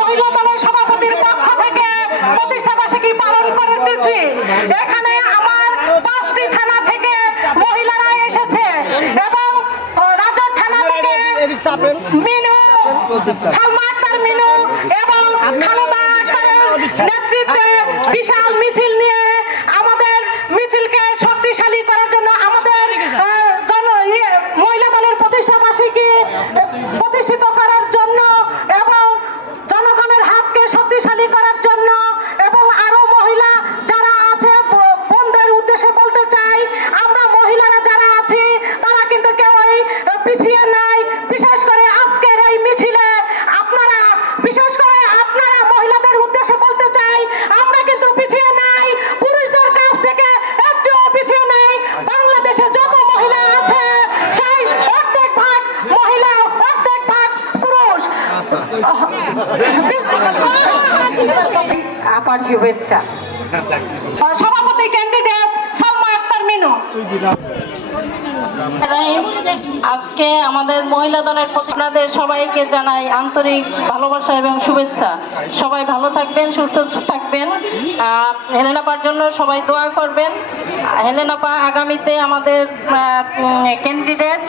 মহিলা দলের সভাপতির পক্ষ থেকে প্রতিষ্ঠা বার্ষিকী পালন করতেছি। এখানে আমার 5টি থানা থেকে মহিলারা এসেছে এবং রাজর থানা থেকে মিনু, সালমা আক্তার মিনু এবং খালেদা আক্তারের নেতৃত্বে বিশাল মিছিল নিয়ে আমাদের মিছিলকে শক্তিশালী করার জন্য আমাদের মহিলা দলের প্রতিষ্ঠা বার্ষিকী প্রতিষ্ঠিত করার জন্য এবং জনগণের হাতকে শক্তিশালী করার জন্য এবং আরো মহিলা যারা আছে বোনদের উদ্দেশ্যে বলতে চাই, আমরা মহিলারা যারা আছি তারা কিন্তু কেউই পিছিয়ে নাই। বিশেষ করে আজকের এই মিছিলে আপনারা, বিশেষ করে আপনারা মহিলাদের উদ্দেশ্যে বলতে চাই, আমরা কিন্তু পিছিয়ে নাই, পুরুষদের কাছ থেকে একটুও পিছিয়ে নাই। বাংলাদেশে যত মহিলা আছে সেই অর্ধেক ভাগ মহিলা, অর্ধেক ভাগ পুরুষ। আপার শুভেচ্ছা। সভাপতি ক্যান্ডিডেট সালমা আক্তার মিনু। আজকে আমাদের মহিলা দলের প্রতি আপনাদের সবাইকে জানাই আন্তরিক ভালোবাসা এবং শুভেচ্ছা। সবাই ভালো থাকবেন, সুস্থ থাকবেন। হেলেনাপার জন্য সবাই দোয়া করবেন। হেলেনাপা আগামীতে আমাদের ক্যান্ডিডেট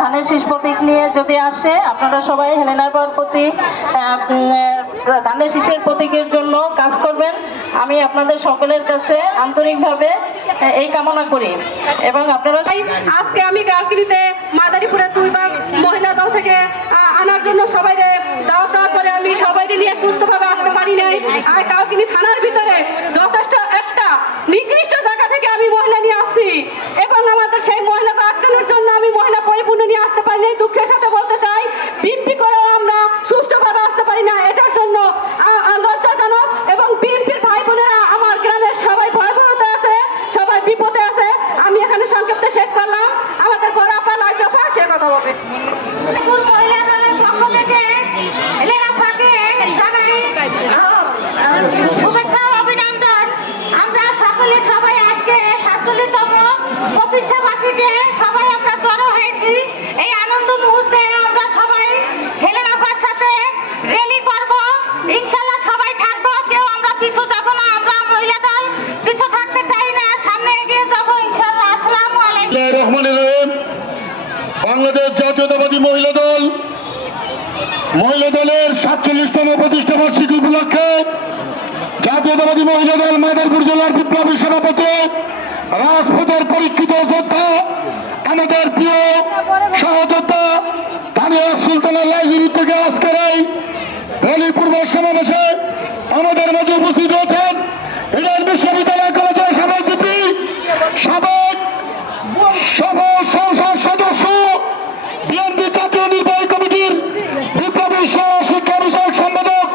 ধানের শীষ প্রতীক নিয়ে যদি আসে, আপনারা সবাই হেলেনাপার প্রতি ধানের শীষের প্রতীকের জন্য কাজ করবেন। আমি আপনাদের সকলের কাছে আন্তরিকভাবে এই কামনা করি এবং আপনারা আজকে আমি কালকিনিতে মাদারীপুরে 2 বার মহিলা দল থেকে আনার জন্য সবাই দাওয়াত দেওয়ার পরে আমি সবাইকে নিয়ে সুস্থভাবে আসতে পারি নাই। আর কালকিনি থানার ভিতরে যথেষ্ট একটা নির্দিষ্ট জায়গা থেকে আমি মহিলা নিয়ে আসছি এবং আমাদের সেই মহিলাকে আটকানোর জন্য আমি মহিলা পরিপূর্ণ নিয়ে আসতে পারি নাই। দুঃখের সাথে বলতে চাই, বিএনপি করেও আমরা সুস্থভাবে আসতে পারি না। এটার জন্য লজ্জাজনক এবং বিএনপির ভাই বোনেরা আমার গ্রামের সবাই ভয়াবহতা আছে, সবাই বিপদে আছে। আমি এখানে সংক্ষেপে শেষ করলাম। আমাদের বড় আপা লাইজ আপা সে কথা বলবে। মহিলা দলের পক্ষ থেকে হেলেনাপাকে জানাই শুভেচ্ছা ও অভিনন্দন। আমরা সকলে সবাই আজকে 47তম প্রতিষ্ঠা বার্ষিকী সবাই আমরা জড়ো হয়েছি। এই আনন্দ মুহূর্তে আমরা সবাই হেলেনাপার সাথে র্যালি করব। ইনশাআল্লাহ সবাই থাকবো, কেউ আমরা পিছু যাব না। আমরা মহিলা দল পিছু থাকতে চাই না, সামনে এগিয়ে যাব ইনশাআল্লাহ। আসসালামু আলাইকুম। রহমানির রহিম। বাংলাদেশ জাতীয়তাবাদী মহিলা দল মহিলা দলের 47তম প্রতিষ্ঠা বার্ষিকী উপলক্ষে জাতীয়তাবাদী মহিলা দল মাদারীপুর জেলার বিপ্লবী সভাপতি, রাজপথের পরীক্ষিত যোদ্ধা, আমাদের প্রিয় সহযোদ্ধা তানিয়া সুলতানা লাইজুর থেকে আজকের এই র্যালি পূর্ব সমাবেশে আমাদের মাঝে উপস্থিত হয়েছেন ইডেন বিশ্ববিদ্যালয় কলেজের সাবেক ভিপি, সাবেক সফল সংসদ সদস্য, বিএনপি জাতীয় নির্বাহী কমিটির বিপ্লবী সহ শিক্ষা বিষয়ক সম্পাদক,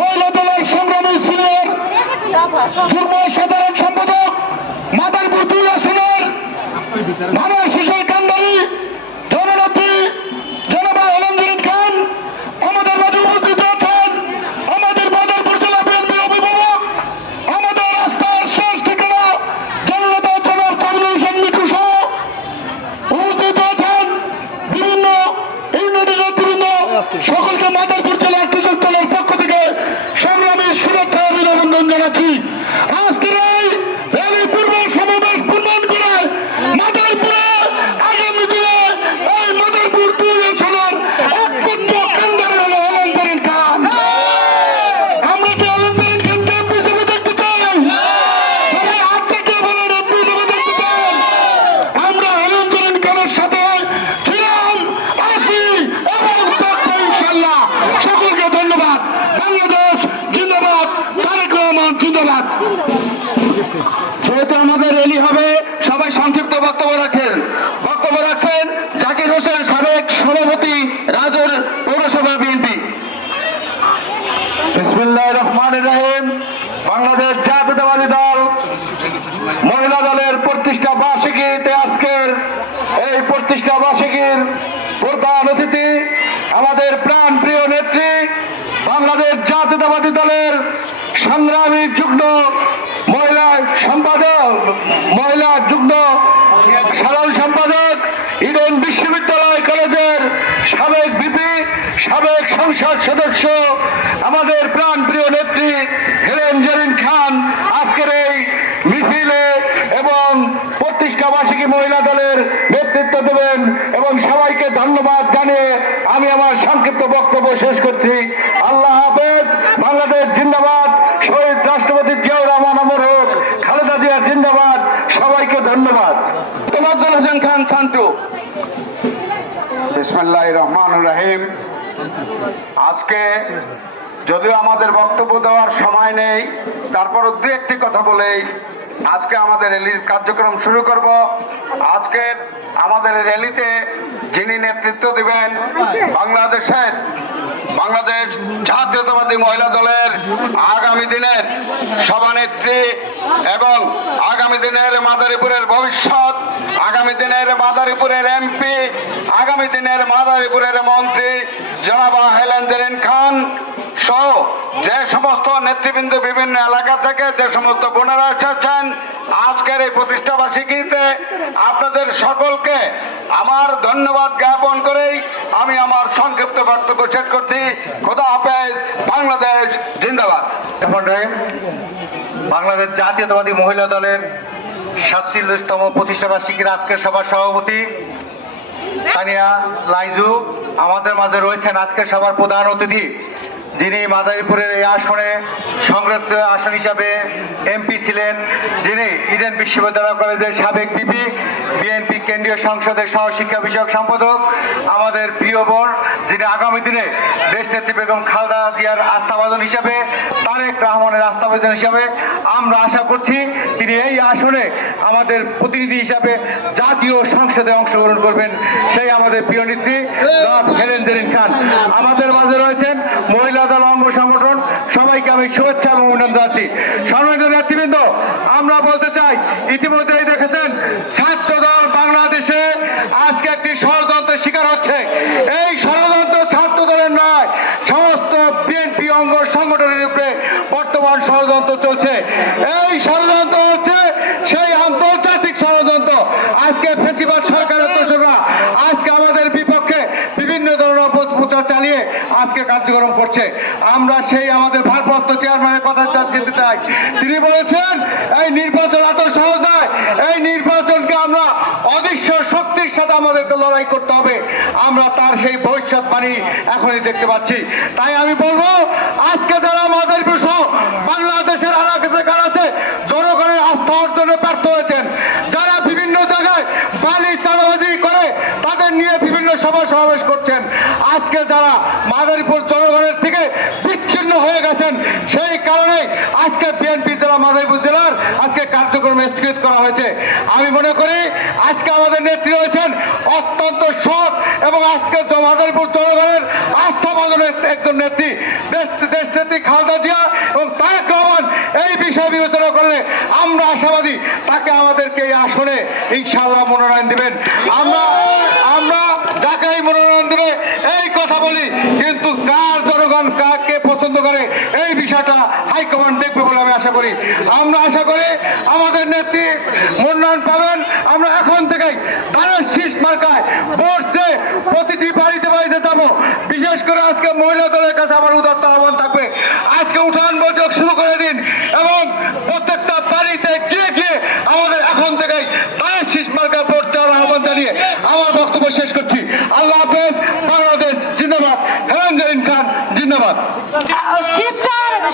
মহিলা দলের সংগ্রামী সিনিয়র যুগ্ম সাধারণ সম্পাদক, মাদারীপুর 2 আসনের ধানের শীষের কান্ডারি জননেত্রী জনাবা আলমগীর খান আমাদের মাঝে উপস্থিত আছেন। আমাদের মাদারীপুর জেলা বিএনপির অভিভাবক, আমাদের রাস্তার শেষ ঠিকানা জননেতা জনাব কামরুল হোসেন মিঠু সহ উপস্থিত আছেন বিভিন্ন ইউনিয়নের নেতৃবৃন্দ। সকলকে মাদারীপুর জেলা কৃষক দলের পক্ষ থেকে সংগ্রামী শুভেচ্ছা অভিনন্দন জানাচ্ছি। আজকের এই র্যালি পূর্ব সমাবেশ পূর্ণায়ন করে মাদারীপুরে আগামী দিনে এই মাদারীপুর 2 আসনের একমাত্র কান্ডারি হলো আলমগীর খান। আমরা কি আলমগীর খানকে এমপি হিসেবে দেখতে চাই? সবাই হাত চাকিয়ে বলেন এমপি হিসেবে দেখতে চাই। আমরা আলমগীর খানের সাথে ছিলাম, আছি এবং থাকবো ইনশাআল্লাহ। সকলকে ধন্যবাদ। বাংলাদেশ জিন্দাবাদ, তারেক রহমান জিন্দাবাদ। যেহেতু আমাদের র্যালি হবে, সবাই সংক্ষিপ্ত বক্তব্য রাখছেন জাকির হোসেন, সাবেক সভাপতি রাজর পৌরসভা বিএনপি। বিসমিল্লাহির রহমানির রহিম। বাংলাদেশ জাতীয়তাবাদী দল মহিলা দলের প্রতিষ্ঠা বার্ষিকীতে আজকের এই প্রতিষ্ঠা বার্ষিকীর প্রধান অতিথি আমাদের প্রাণ প্রিয় নেত্রী, বাংলাদেশ জাতীয়তাবাদী দলের সংগ্রামী যুগ্ম মহিলা যুগ্ম সাধারণ সম্পাদক, ইডেন বিশ্ববিদ্যালয় কলেজের সাবেক ভিপি, সাবেক সংসদ সদস্য, সদস্য আমাদের প্রাণপ্রিয় নেত্রী হেলেন জেরিন খান আজকের এই মিছিলে এবং প্রতিষ্ঠা বার্ষিকী মহিলা দলের নেতৃত্ব দেবেন এবং সবাইকে ধন্যবাদ জানিয়ে আমি আমার সংক্ষিপ্ত বক্তব্য শেষ করছি। আল্লাহ হাফেজ। বাংলাদেশ জিন্দাবাদ। শহীদ রাষ্ট্রপতি জিয়াউর রহমান অমর হোক। খালেদা জিয়া জিন্দাবাদ। সবাইকে ধন্যবাদ। তোফাজ্জল হোসেন খান সান্টু। বিসমিল্লাহির রহমানির রহিম। আজকে যদিও আমাদের বক্তব্য দেওয়ার সময় নেই, তারপরও দু একটি কথা বলেই আজকে আমাদের র্যালির কার্যক্রম শুরু করব। আজকের আমাদের র্যালিতে যিনি নেতৃত্ব দিবেন বাংলাদেশ জাতীয়তাবাদী মহিলা দলের আগামী দিনের সভানেত্রী এবং আগামী দিনের মাদারীপুরের ভবিষ্যৎ, আগামী দিনের মাদারীপুরের এমপি, আগামী দিনের মাদারীপুরের মন্ত্রী জনাবা হেলেন জেরিন খান সহ যে সমস্ত নেতৃবৃন্দ বিভিন্ন এলাকা থেকে যে সমস্ত বোনেরা এসেছেন আজকের এই প্রতিষ্ঠা বার্ষিকীতে আপনাদের সকলকে আমার ধন্যবাদ জ্ঞাপন করেই আমি আমার সংক্ষিপ্ত বক্তব্য শেষ করছি। খোদা হাফেজ। বাংলাদেশ জিন্দাবাদ। বাংলাদেশ জাতীয়তাবাদী মহিলা দলের 47তম প্রতিষ্ঠা বার্ষিকীর আজকের সভার সভাপতি তানিয়া লাইজু আমাদের মাঝে রয়েছেন। আজকের সভার প্রধান অতিথি যিনি মাদারীপুরের এই আসনে সংরক্ষিত আসন হিসাবে এমপি ছিলেন, যিনি ইডেন বিশ্ববিদ্যালয় কলেজের সাবেক ভিপি, বিএনপি কেন্দ্রীয় সংসদের সহশিক্ষা বিষয়ক সম্পাদক, আমাদের প্রিয় বোন যিনি আগামী দিনে দেশনেত্রী বেগম খালেদা জিয়ার আস্থাভাজন হিসাবে, তারেক রহমানের আস্থাভাজন হিসাবে আমরা আশা করছি তিনি এই আসনে আমাদের প্রতিনিধি হিসাবে জাতীয় সংসদে অংশগ্রহণ করবেন। সেই আমাদের প্রিয় নেত্রী হেলেন জেরিন খান। আমাদের মাঝে রয়েছেন মহিলা দল অঙ্গ সংগঠন। সবাইকে আমি শুভেচ্ছা এবং অভিনন্দন জানাচ্ছি। সম্মানিত নেতৃবৃন্দ, আমরা বলতে চাই ইতিমধ্যেই দেখেছেন ছাত্র দল বাংলাদেশে আজকে একটি ষড়যন্ত্রের শিকার হচ্ছে। এই ষড়যন্ত্র ছাত্র দলের নয়, সমস্ত বিএনপি অঙ্গ সংগঠনের উপরে বর্তমান ষড়যন্ত্র চলছে। এই ষড়যন্ত্র হচ্ছে সেই আন্তর্জাতিক ষড়যন্ত্র। আজকে ফেসিবাদ সরকারের দোষরা আজকে আমাদের বিপক্ষে বিভিন্ন ধরনের অপপ্রচার চালিয়ে আজকে কার্যক্রম করছে। আমরা সেই আমাদের ভারপ্রাপ্ত চেয়ারম্যানের কথা জানতে চাই। তিনি বলেছেন এই নির্বাচন এত সহজ নয়, এই নির্বাচনকে আমরা অদৃশ্য শক্তির সাথে আমাদেরকে লড়াই করতে হবে। আমরা তার সেই ভবিষ্যৎবাণী এখনই দেখতে পাচ্ছি। তাই আমি বলবো আজকে যারা মাদারীপুর সহ বাংলাদেশের এলাকা আছে জনগণের আস্থা অর্জনে ব্যর্থ হয়েছেন, যারা বিভিন্ন জায়গায় বালি চাঁদাবাজি করে তাদের নিয়ে বিভিন্ন সভা সমাবেশ করছেন, আজকে যারা মাদারীপুর জনগণের থেকে বিচ্ছিন্ন হয়ে গেছেন, সেই কারণে আজকে বিএনপি জেলা মাদারীপুর জেলার আজকে কার্যক্রম স্থগিত করা হয়েছে। আমি মনে করি আজকে আমাদের নেত্রী রয়েছেন অত্যন্ত সৎ এবং আজকে মাদারীপুর জনগণের আস্থা বদলের একজন নেত্রী দেশনেত্রী খালেদা জিয়া এবং তারেক রহমান। এই বিষয় বিবেচনা করলে আমরা আশাবাদী তাকে আমাদেরকে এই আসনে ইনশাআল্লাহ মনোনয়ন দিবেন। আমরা যাকেই মনোনয়ন দেবে এই কথা বলি, কিন্তু কার জনগণ কাকে পছন্দ করে এই বিষয়টা হাইকমান্ড দেখবে বলে আমি আশা করি। আমরা আশা করি আমাদের নেত্রী মনোনয়ন পাবেন। আমরা এখন থেকেই ধানের শীষ মার্কায় ভোট দিয়ে প্রতিটি বাড়িতে বাড়িতে যাবো। বিশেষ করে আজকে মহিলা দলের কাছে আমার উদাত্ত আহ্বান থাকবে, আজকে উঠান বৈঠক শুরু করে দিন এবং প্রত্যেকটা বাড়িতে গিয়ে গিয়ে আমাদের এখন থেকেই ধানের শীষ মার্কায় ভোট দেওয়ার আহ্বান জানিয়ে আমার বক্তব্য শেষ করছি। আল্লাহ হাফেজ। বাংলাদেশ জিন্দাবাদ। হেলেন জেরিন খান জিন্দাবাদ।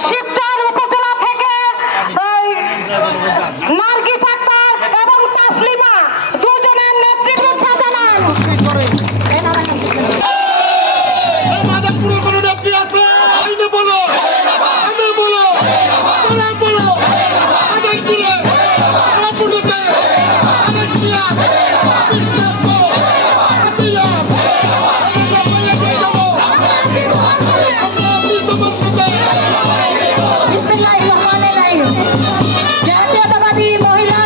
শিবচর উপজেলা থেকে নার্গিস আক্তার এবং তাসলিমা দুজনের নেতৃত্ব জানান। মাদারীপুরে কোনো নেত্রী আছে? বলো বলো বলো মাদারীপুরে বিসমিল্লাহির রহমানির রহিম। জাতীয়তাবাদী মহিলা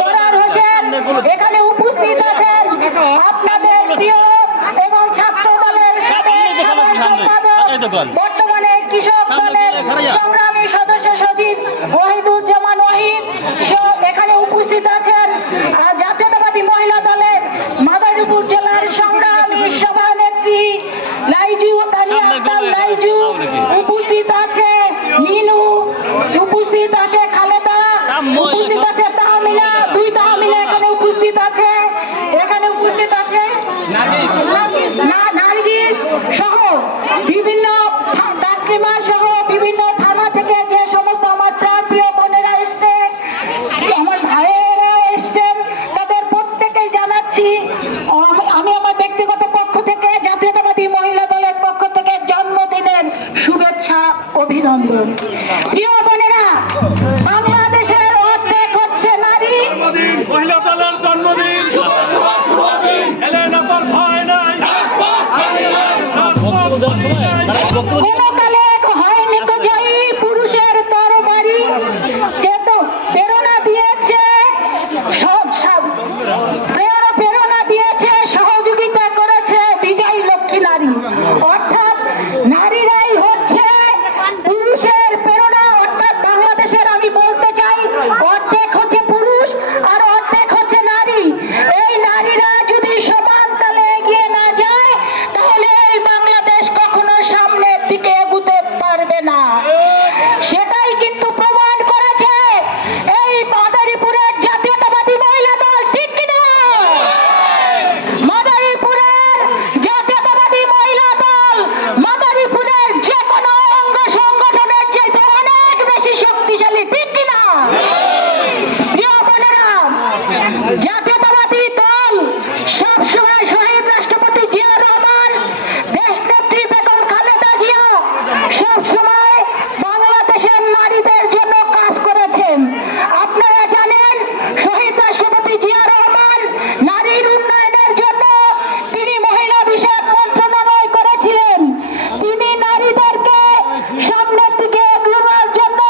সরার হোসেন এখানে উপস্থিত আছেন, আপনাদের প্রিয় এবং ছাত্র দলের সাবেক সাধারণ সম্পাদক, বর্তমানে কৃষক দলের সংগ্রামী সদস্য সচিব ওয়াহিদুজ্জামান ওয়াহিদ এখানে উপস্থিত আছেন। আর জাতীয়তাবাদী মহিলা দলের মাদারীপুর জেলার সংগ্রামী সভানেত্রী লাইজু তানিয়া আক্তার লাইজু উপস্থিত আছে, মিনু উপস্থিত আছে, খালেদা উপস্থিত আছে, তাহমিনা দুই তাহমিনা এখানে উপস্থিত আছে, এখানে উপস্থিত আছে নার্গিস সহ বিভিন্ন তাসলিমা সহ বিভিন্ন থানা থেকে যে সমস্ত আমার প্রিয় বোনেরা এসছে, আমার ভাইয়েরা এসছেন, তাদের প্রত্যেকেই জানাচ্ছি আমি আমার ব্যক্তিগত পক্ষ থেকে জাতীয়তাবাদী মহিলা দলের পক্ষ থেকে জন্মদিনের শুভেচ্ছা অভিনন্দন। প্রিয় বোনেরা, বাংলাদেশের অর্ধেক হচ্ছে নারী। মহিলা দলের জন্মদিন এলেন আপনার ভয় নাই, কোনকালে হয়নি তো জয়ী পুরুষের তরবারি, যে তো প্রেরণা দিয়েছে প্রেরণা দিয়েছে, সহযোগিতা করেছে বিজয়ী লক্ষ্মী নারী। অর্থাৎ নারীরাই হচ্ছে পুরুষের প্রেরণা। অর্থাৎ বাংলাদেশের আমি বলতে চাই অর্ধেক হচ্ছে পুরুষ আর অর্ধেক হচ্ছে নারী। এই নারীরা যদি সমান তালে এগিয়ে না যায় তাহলে এই বাংলাদেশ কখনো সামনের দিকে এগুতে পারবে না। সেটাই কিন্তু প্রমাণ করেছে এই মাদারীপুরের জাতীয়তাবাদী মহিলা দল, ঠিক কিনা? মাদারীপুরের জাতীয়তাবাদী মহিলা দল মাদারীপুরের যে কোনো অঙ্গ সংগঠনের চাইতে অনেক বেশি শক্তিশালী, ঠিক কিনা? প্রিয় বোনেরা, জাতীয়তাবাদী দল সবসময় শহীদ রাষ্ট্রপতি জিয়া রহমান, দেশনেত্রী বেগম খালেদা জিয়া সবসময় বাংলাদেশের নারীদের জন্য কাজ করেছেন। আপনারা জানেন শহীদ রাষ্ট্রপতি জিয়া রহমান নারীর উন্নয়নের জন্য তিনি মহিলা বিষয়ক মন্ত্রণালয় করেছিলেন। তিনি নারীদেরকে সামনের দিকে এগোনোর জন্য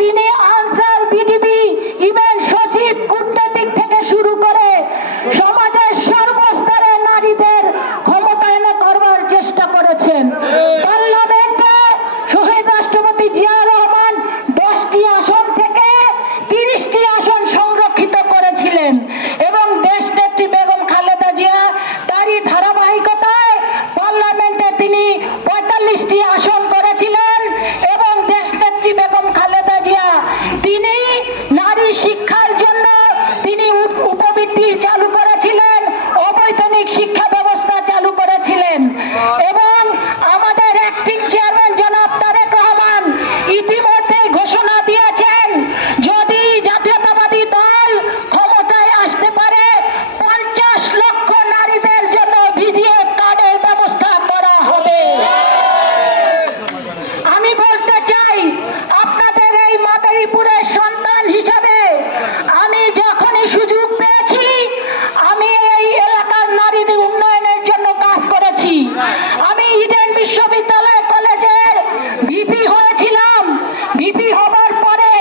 তিনি আনসার বিডিবি ইভেন্ট সচিব কূটনৈতিক থেকে শুরু করে সমাজের সর্বস্তরে নারীদের ক্ষমতায়ন করবার চেষ্টা করেছেন। পার্লামেন্টে শহীদ রাষ্ট্রপতি জিয়া রহমান 10টি আসন থেকে 30টি আসন সংরক্ষিত করেছিলেন এবং দেশনেত্রী বেগম খালেদা জিয়া তারই ধারাবাহিকতায় পার্লামেন্টে তিনি 45টি আসন করেছিলেন এবং দেশনেত্রী বেগম খালেদা জিয়া তিনি নারী শিক্ষার জন্য তিনি উপবৃত্তি চালু করেছিলেন, অবৈতনিক শিক্ষা ব্যবস্থা চালু করেছিলেন এবং আমাদের অ্যাক্টিং চেয়ারম্যান জনাব তারেক রহমান ইতিমধ্যে ঘোষণা দিয়েছেন যদি জাতীয়তাবাদী দল ক্ষমতায় আসতে পারে 50 লক্ষ নারীদের জন্য ভিজিএফ কার্ডের ব্যবস্থা করা হবে। আমি বলতে চাই আপনাদের এই মাদারীপুরের সন্তান হিসাবে আমি যখনই সুযোগ পেয়েছি আমি এই এলাকার নারীদের উন্নয়নের জন্য কাজ করেছি। আমি ইডেন বিশ্ববিদ্যালয় কলেজের ভিপি হয়েছিলাম। ভিপি হবার পরে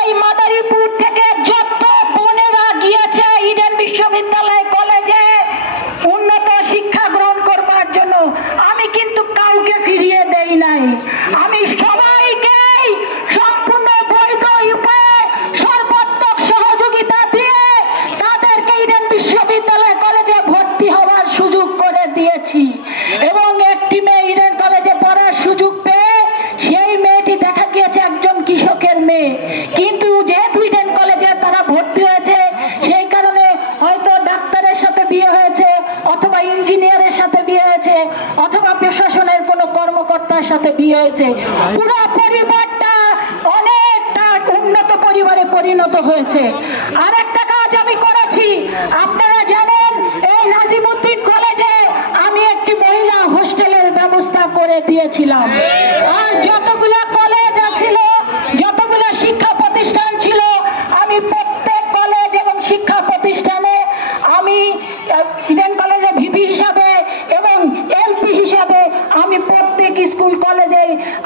এই মাদারীপুর থেকে যত বোনেরা গিয়েছে ইডেন বিশ্ববিদ্যালয় কলেজে উন্নত শিক্ষা গ্রহণ করবার জন্য আমি কিন্তু কাউকে ফিরিয়ে দেই নাই। আমি সবাইকেই সম্পূর্ণ বৈধ উপায়ে সর্বাত্মক সহযোগিতা দিয়ে তাদেরকে ইডেন বিশ্ববিদ্যালয় কলেজে ভর্তি হওয়ার সুযোগ করে দিয়েছি এবং একটি মেয়ে ইডেন কলেজে পড়ার সুযোগ পেয়ে সেই মেয়েটি দেখা গিয়েছে একজন কৃষকের মেয়ে, কিন্তু যেহেতু ইডেন কলেজে তারা ভর্তি হয়েছে সেই কারণে হয়তো ডাক্তারের সাথে বিয়ে হয়েছে অথবা ইঞ্জিনিয়ারের সাথে বিয়ে হয়েছে অথবা প্রশাসনের কোনো কর্মকর্তার সাথে বিয়ে হয়েছে। পুরো পরিবারটা অনেকটা উন্নত পরিবারে পরিণত হয়েছে। আরেকটা কাজ আমি করেছি, আপনারা জানেন এই নাজিমুদ্দিন কলেজে আমি একটি মহিলা হোস্টেলের ব্যবস্থা করে দিয়েছিলাম। আর যতগুলো কলেজ ছিল, যতগুলো শিক্ষা প্রতিষ্ঠান ছিল, আমি প্রত্যেক কলেজ এবং শিক্ষা প্রতিষ্ঠানে আমি ইডেন কলেজে ভিপি হিসাবে এবং এমপি হিসাবে আমি প্রত্যেক স্কুল কলেজে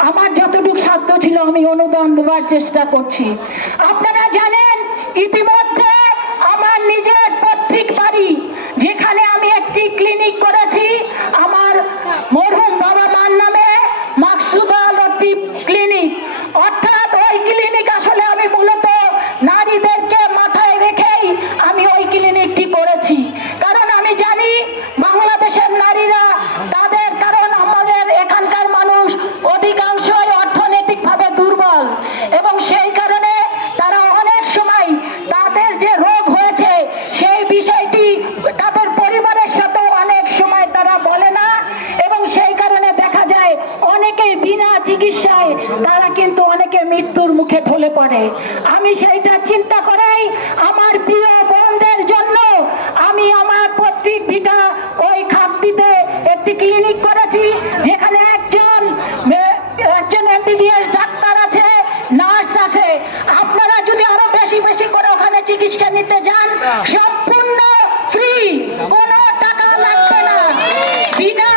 আমার যতটুকু সাধ্য ছিল আমি অনুদান দেওয়ার চেষ্টা করছি। আপনারা জানেন ইতিমধ্যে করে। আমি সেইটা চিন্তা করেই আমার প্রিয় বোনদের জন্য আমি আমার পৈতৃক ভিটা ওই খাকদিতে একটি ক্লিনিক করেছি, যেখানে একজন এমবিবিএস ডাক্তার আছে, নার্স আছে। আপনারা যদি আরো বেশি বেশি করে ওখানে চিকিৎসা নিতে যান, সম্পূর্ণ ফ্রি, কোনো টাকা লাগবে না, বিনা